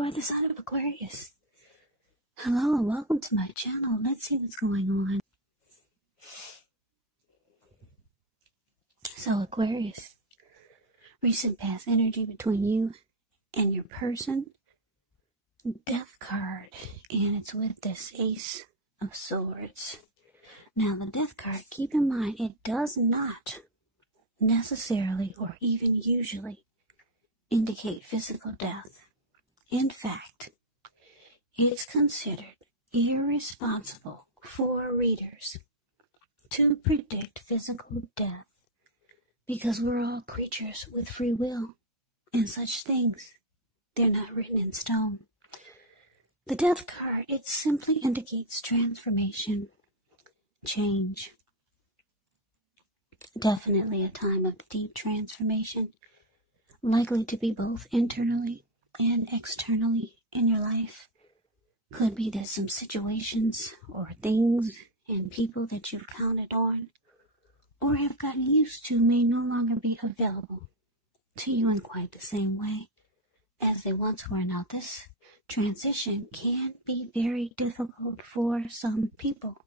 for the sign of Aquarius. Hello and welcome to my channel. Let's see what's going on. So Aquarius, recent past energy between you and your person. Death card, and it's with this Ace of Swords. Now the Death card, keep in mind, it does not necessarily or even usually indicate physical death. In fact, it's considered irresponsible for readers to predict physical death because we're all creatures with free will, and such things, they're not written in stone. The Death card, it simply indicates transformation, change. Definitely a time of deep transformation, likely to be both internally and externally in your life. Could be that some situations or things and people that you've counted on or have gotten used to may no longer be available to you in quite the same way as they once were. Now this transition can be very difficult for some people,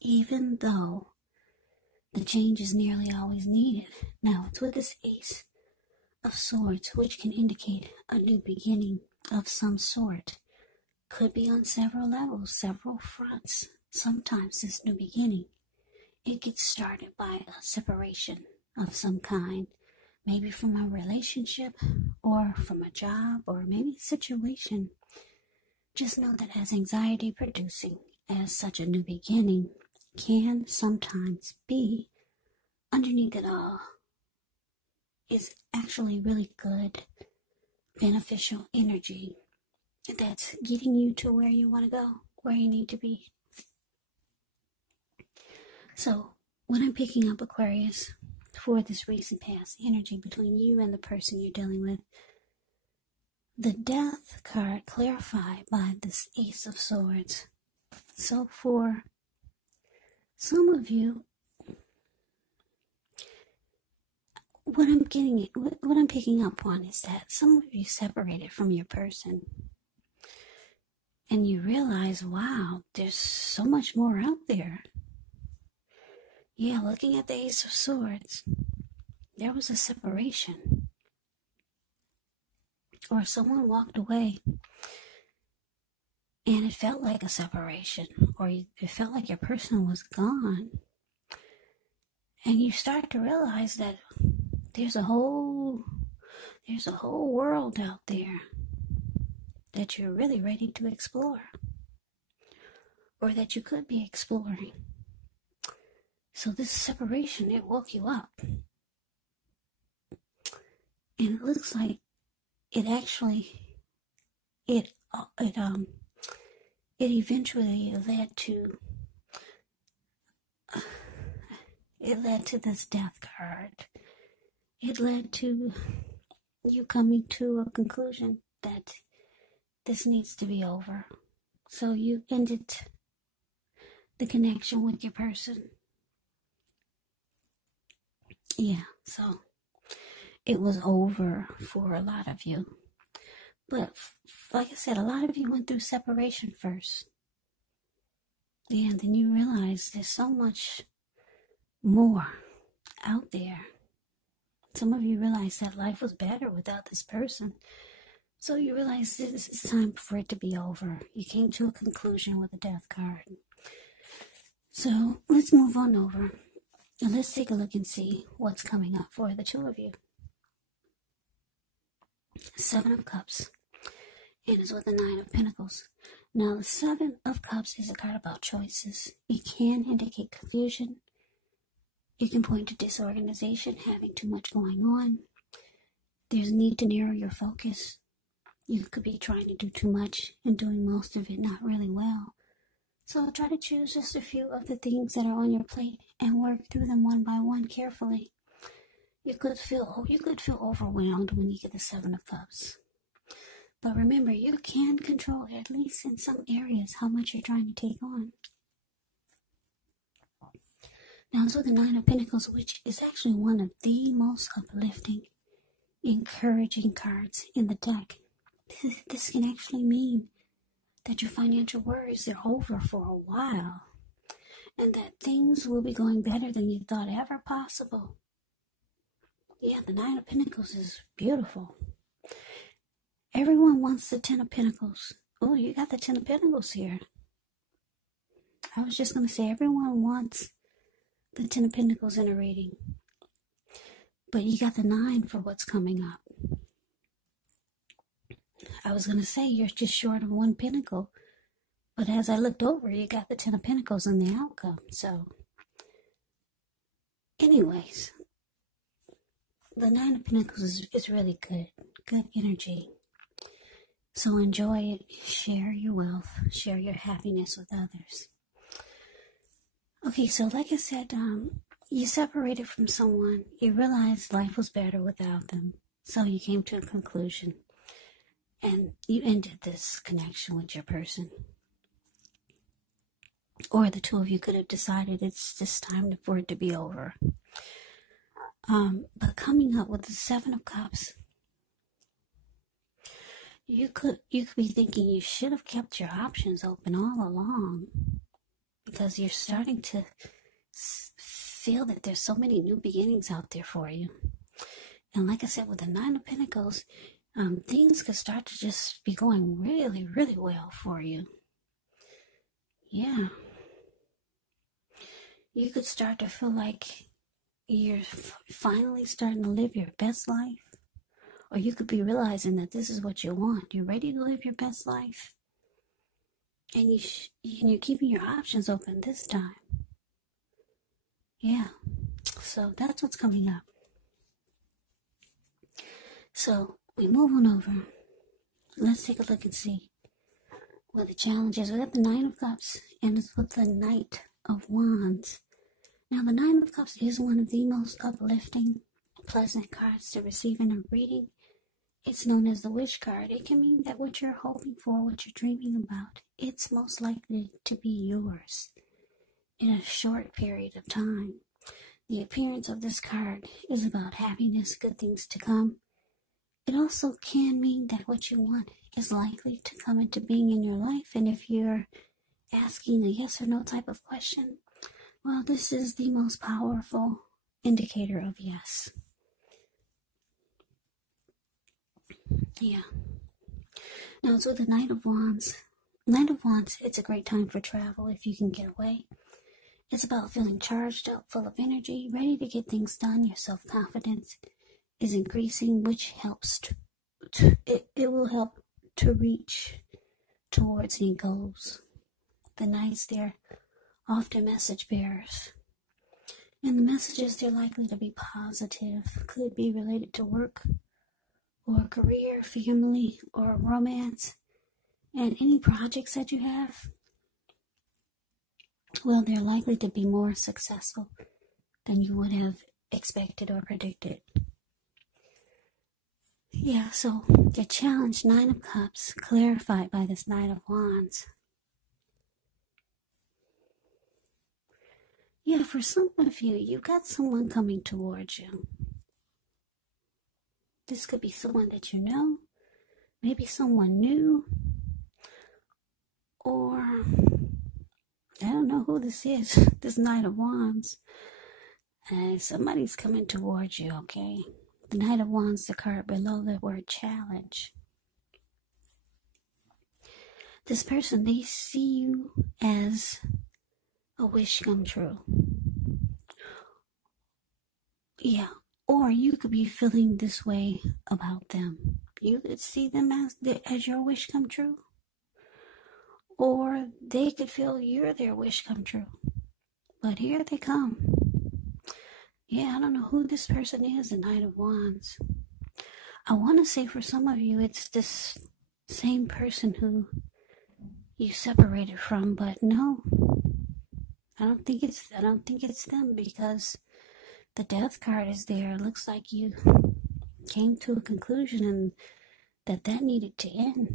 even though the change is nearly always needed. Now it's with this Ace of Swords, which can indicate a new beginning of some sort. Could be on several levels, several fronts. Sometimes this new beginning, it gets started by a separation of some kind, maybe from a relationship or from a job or maybe a situation. Just know that as anxiety producing as such a new beginning can sometimes be, underneath it all is actually really good, beneficial energy that's getting you to where you want to go, where you need to be. So, when I'm picking up Aquarius for this recent past energy between you and the person you're dealing with, the Death card clarified by this Ace of Swords. So for some of you, what I'm picking up on is that some of you separated from your person and you realize, wow, there's so much more out there. Yeah, looking at the Ace of Swords, there was a separation. Or someone walked away and it felt like a separation, or it felt like your person was gone. And you start to realize that there's a whole world out there that you're really ready to explore, or that you could be exploring. So this separation, it woke you up. And it looks like it eventually led to this Death card. It led to you coming to a conclusion that this needs to be over. So you ended the connection with your person. Yeah, so it was over for a lot of you. But like I said, a lot of you went through separation first. And then you realize there's so much more out there. Some of you realize that life was better without this person. So you realize this is time for it to be over. You came to a conclusion with the Death card. So let's move on over. And let's take a look and see what's coming up for the two of you. Seven of Cups. It is with the Nine of Pentacles. Now, the Seven of Cups is a card about choices. It can indicate confusion. It can point to disorganization, having too much going on. There's a need to narrow your focus. You could be trying to do too much and doing most of it not really well. So try to choose just a few of the things that are on your plate and work through them one by one carefully. You could feel overwhelmed when you get the Seven of Cups. But remember, you can control, at least in some areas, how much you're trying to take on. Now, so the Nine of Pentacles, which is actually one of the most uplifting encouraging cards in the deck. This can actually mean that your financial worries are over for a while, and that things will be going better than you thought ever possible. Yeah, the Nine of Pentacles is beautiful. Everyone wants the Ten of Pentacles. Oh, you got the Ten of Pentacles here. I was just going to say everyone wants the Ten of Pentacles in a reading. But you got the 9 for what's coming up. I was going to say you're just short of 1 pentacle. But as I looked over, you got the Ten of Pentacles in the outcome. So, anyways, the 9 of Pentacles is really good. Good energy. So enjoy it. Share your wealth. Share your happiness with others. Okay, so like I said, you separated from someone. You realized life was better without them. So you came to a conclusion. And you ended this connection with your person. Or the two of you could have decided it's just time for it to be over. But coming up with the 7 of Cups, you could be thinking you should have kept your options open all along, because you're starting to feel that there's so many new beginnings out there for you. And like I said, with the 9 of Pentacles, things could start to just be going really, really well for you. Yeah. You could start to feel like you're finally starting to live your best life. Or you could be realizing that this is what you want. You're ready to live your best life. And you're keeping your options open this time. Yeah. So that's what's coming up. So we move on over. Let's take a look and see what the challenge is. We got the 9 of Cups, and it's with the Knight of Wands. Now, the 9 of Cups is one of the most uplifting, pleasant cards to receive in a reading. It's known as the wish card. It can mean that what you're hoping for, what you're dreaming about, it's most likely to be yours in a short period of time. The appearance of this card is about happiness, good things to come. It also can mean that what you want is likely to come into being in your life. And if you're asking a yes or no type of question, well, this is the most powerful indicator of yes. Yeah. Now it's with the Knight of Wands. Knight of Wands, it's a great time for travel if you can get away. It's about feeling charged up, full of energy, ready to get things done. Your self-confidence is increasing, which helps it will help to reach towards any goals. The Knights, they're often message bearers. And the messages, they're likely to be positive, could be related to work, or career, family, or romance, and any projects that you have, well, they're likely to be more successful than you would have expected or predicted. Yeah, so the challenge, 9 of Cups, clarified by this Knight of Wands. Yeah, for some of you, you've got someone coming towards you. This could be someone that you know, maybe someone new, or I don't know who this is, this Knight of Wands. Somebody's coming towards you, okay? The Knight of Wands, the card below the word challenge. This person, they see you as a wish come true. Yeah, or you could be feeling this way about them. You could see them as your wish come true. Or they could feel you're their wish come true. But here they come. Yeah, I don't know who this person is, the Knight of Wands. I want to say for some of you, it's this same person who you separated from, but no. I don't think it's them, because the Death card is there. It looks like you came to a conclusion and that needed to end.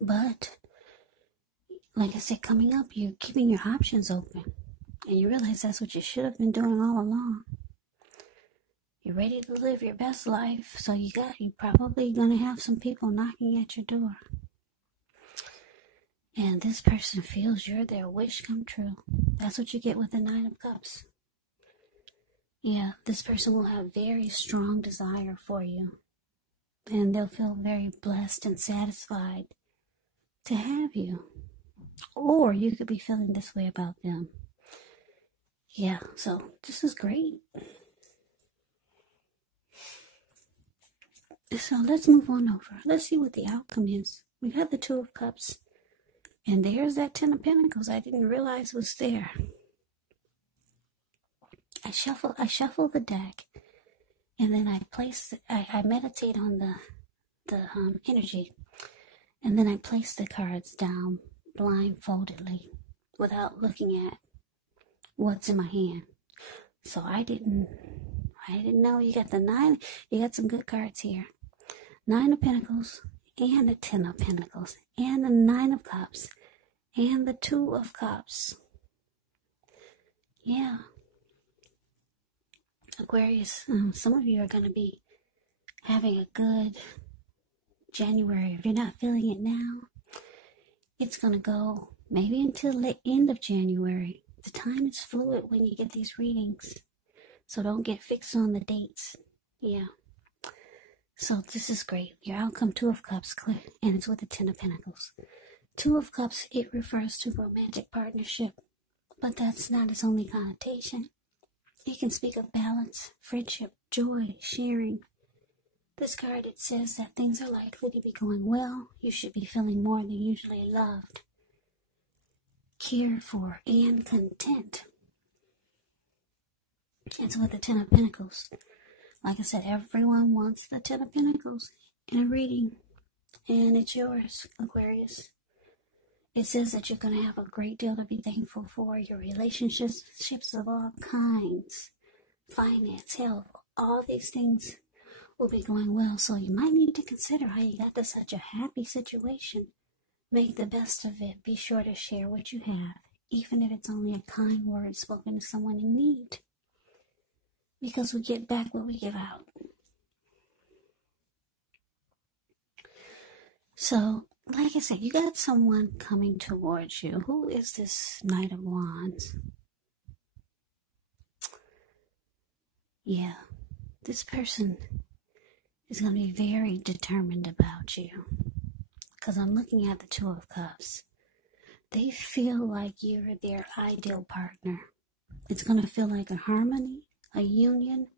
But like I said, coming up, you're keeping your options open. And you realize that's what you should have been doing all along. You're ready to live your best life, so you're probably gonna have some people knocking at your door. And this person feels you're their wish come true. That's what you get with the Nine of Cups. Yeah, this person will have very strong desire for you. And they'll feel very blessed and satisfied to have you. Or you could be feeling this way about them. Yeah, so this is great. So let's move on over. Let's see what the outcome is. We have the Two of Cups. And there's that Ten of Pentacles I didn't realize was there. I shuffle the deck, and then I meditate on the energy, and then I place the cards down blindfoldedly without looking at what's in my hand. So I didn't know you got the nine. You got some good cards here. Nine of Pentacles and the Ten of Pentacles and the Nine of Cups and the Two of Cups. Yeah. Aquarius, some of you are going to be having a good January. If you're not feeling it now, it's going to go maybe until the end of January. The time is fluid when you get these readings, so don't get fixed on the dates. Yeah. So this is great. Your outcome, Two of Cups, clear, and it's with the Ten of Pentacles. Two of Cups, it refers to romantic partnership, but that's not its only connotation. It can speak of balance, friendship, joy, sharing. This card, it says that things are likely to be going well. You should be feeling more than usually loved, cared for, and content. It's with the Ten of Pentacles. Like I said, everyone wants the Ten of Pentacles in a reading, and it's yours, Aquarius. It says that you're going to have a great deal to be thankful for. Your relationships of all kinds, finance, health, all these things will be going well. So you might need to consider how you got to such a happy situation. Make the best of it. Be sure to share what you have, even if it's only a kind word spoken to someone in need. Because we get back what we give out. So, like I said, you got someone coming towards you. Who is this Knight of Wands? Yeah, this person is going to be very determined about you. Because I'm looking at the Two of Cups. They feel like you're their ideal partner. It's going to feel like a harmony, a union,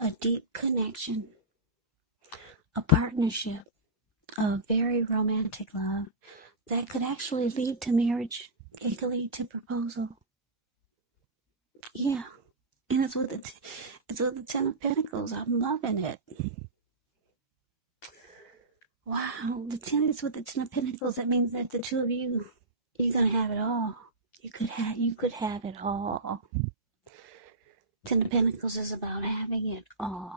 a deep connection, a partnership, a very romantic love that could actually lead to marriage. It could lead to proposal. Yeah, and it's with the Ten of Pentacles. I'm loving it. Wow, the Ten is with the Ten of Pentacles. That means that the two of you, you're gonna have it all. You could have it all. Ten of Pentacles is about having it all.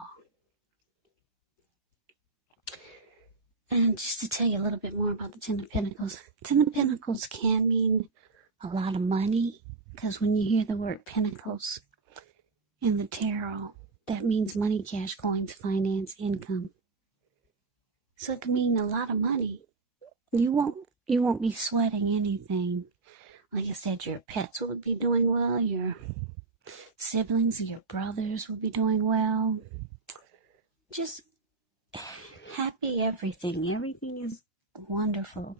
And just to tell you a little bit more about the Ten of Pentacles. Ten of Pentacles can mean a lot of money, because when you hear the word Pentacles in the tarot, that means money, cash, coins, finance, income. So it can mean a lot of money. You won't be sweating anything. Like I said, your pets will be doing well. Your siblings, your brothers will be doing well. Just happy everything. Everything is wonderful.